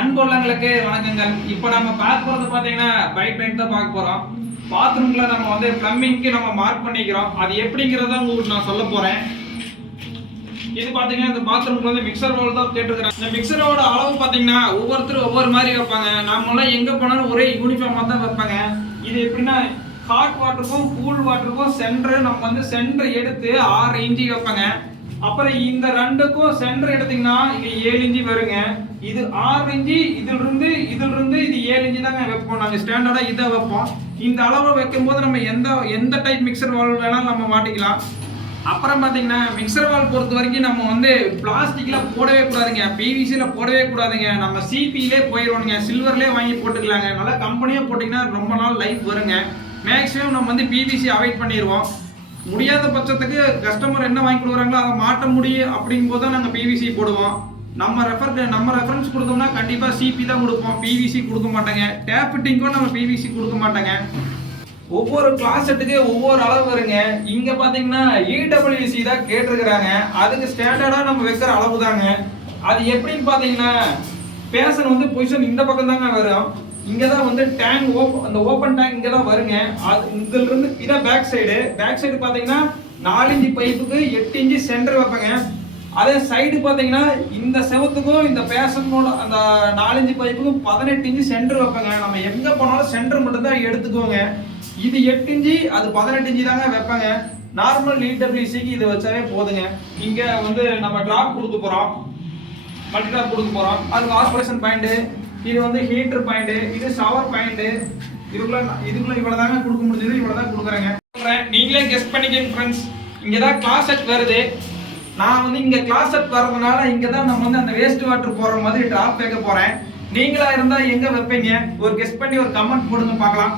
அன்புள்ளங்களுக்கு வணக்கங்கள். இப்போ நம்ம பார்க்க போறது பாத்தீங்கன்னா பைப் பெயிண்ட் தான் பார்க்க போறோம். பாத்ரூம்ல நம்ம வந்து பிளம்பிங்க்கு நம்ம மார்க் பண்ணிக்கிறோம். அது எப்படிங்கறத உங்களுக்கு நான் சொல்ல போறேன். இது பாத்தீங்கன்னா இந்த பாத்ரூம்க்கு வந்து மிக்சர் ரோல் தான் கேட்டிருக்காங்க. இந்த மிக்சரோட அளவு பாத்தீங்கன்னா ஒவ்வொருத்தரும் ஒவ்வொரு மாதிரி வைப்பாங்க. நாமெல்லாம் எங்க போனாலும் ஒரே யூனிஃபார்மா தான் வைப்பாங்க. இது எப்படின்னா ஹாட் வாட்டருக்கும் கூல் வாட்டருக்கும் சென்டர் நம்ம வந்து சென்டர் எடுத்து 6 இன்ச்சி வைப்பாங்க. அப்புறம் இந்த ரெண்டுக்கும் சென்டர் எடுத்தீங்கன்னா இங்க 7 இன்ச்சி வருங்க. இது 6 இன்ச்சி, இதுல இருந்து இது 7 இன்ச்சி தாங்க வைப்போம். நாங்க ஸ்டாண்டர்டா இதை வைப்போம். இந்த அளவை வைக்கும் போது நம்ம எந்த டைப் மிக்சர் வால்வ் வேணாலும் நம்ம மாட்டிக்கலாம். அப்புறம் பாத்தீங்கன்னா மிக்சர் வால்வ் பொறுத்த வரைக்கும் நம்ம வந்து பிளாஸ்டிக்ல போடவே கூடாதுங்க, பிவிசில போடவே கூடாதுங்க. நம்ம சிபிலே போயிடுவோங்க, சில்வர்லேயே வாங்கி போட்டுக்கலாங்க. நல்லா கம்பெனியா போட்டிங்கன்னா ரொம்ப நாள் லைஃப் வருங்க. மேக்ஸிமம் நம்ம வந்து பிவிசி அவாய்ட் பண்ணிடுவோம். முடியாத பட்சத்துக்கு கஸ்டமர் என்ன வாங்கி கொடுக்குறாங்களோ அதை மாட்ட முடியும் அப்படிங்கும் போது தான் நாங்கள் பிவிசி போடுவோம். நம்ம ரெஃபரன்ஸ் கொடுத்தோம்னா கண்டிப்பாக சிபி தான் கொடுப்போம், பிவிசி கொடுக்க மாட்டேங்க. டேப் ஃபிட்டிங்கும் நம்ம பிவிசி கொடுக்க மாட்டேங்க. ஒவ்வொரு கிளாஸ் செட்டுக்கு ஒவ்வொரு அளவு வருங்க. இங்கே பார்த்தீங்கன்னா இடபிள்யூசி தான் கேட்டிருக்கிறாங்க. அதுக்கு ஸ்டாண்டர்டாக நம்ம வைக்கிற அளவு தாங்க. அது எப்படின்னு பார்த்தீங்கன்னா பேசன் வந்து பொசிஷன் இந்த பக்கம் தாங்க வரும். இங்க தான் வந்து டேங்க் அந்த ஓபன் டேங்க் இங்க தான் வருங்க. அது இதுல இருந்து இத பேக் சைடு பாத்தீங்கன்னா 4 இன்ச் பைப்புக்கு 8 இன்ச் சென்டர் வைப்பங்க. அதே சைடு பாத்தீங்கன்னா இந்த செவத்துக்கும் இந்த பேசனோட அந்த 4 இன்ச் பைப்புக்கும் 18 இன்ச் சென்டர் வைப்பங்க. நம்ம எங்க போனாலும் சென்டர் மட்டும் தான் எடுத்துக்குவோங்க. இது 8 இன்ச், அது 18 இன்ச் தாங்க வைப்பங்க. நார்மல் இடபிள்யூசிக்கு இது வச்சாவே போதுங்க. இங்க வந்து நம்ம டிராப் கொடுக்க போறோம், மல்டி டிராப் கொடுக்க போறோம். அது ஆபரேஷன் பாயிண்ட், இது வந்து ஹீட்டர் பாயிண்ட், இது ஷவர் பாயிண்ட். இதுக்குள்ள இவ்வளவுதாங்க கொடுக்க முடிஞ்சது, இவ்வளவுதான் கொடுக்குறேங்க. நீங்களே கெஸ் பண்ணிக்கங்க ஃப்ரெண்ட்ஸ். இங்க தான் கிளாஸ் செட் வருது. நான் வந்து இங்க கிளாஸ் செட் வர்றதுனால இங்க தான் நம்ம வந்து அந்த வேஸ்ட் வாட்டர் போற மாதிரி டிராப் வைக்க போறேன். நீங்களா இருந்தா எங்க வைப்பீங்க? ஒரு கெஸ் பண்ணி ஒரு கமெண்ட் போடுங்க பார்க்கலாம்.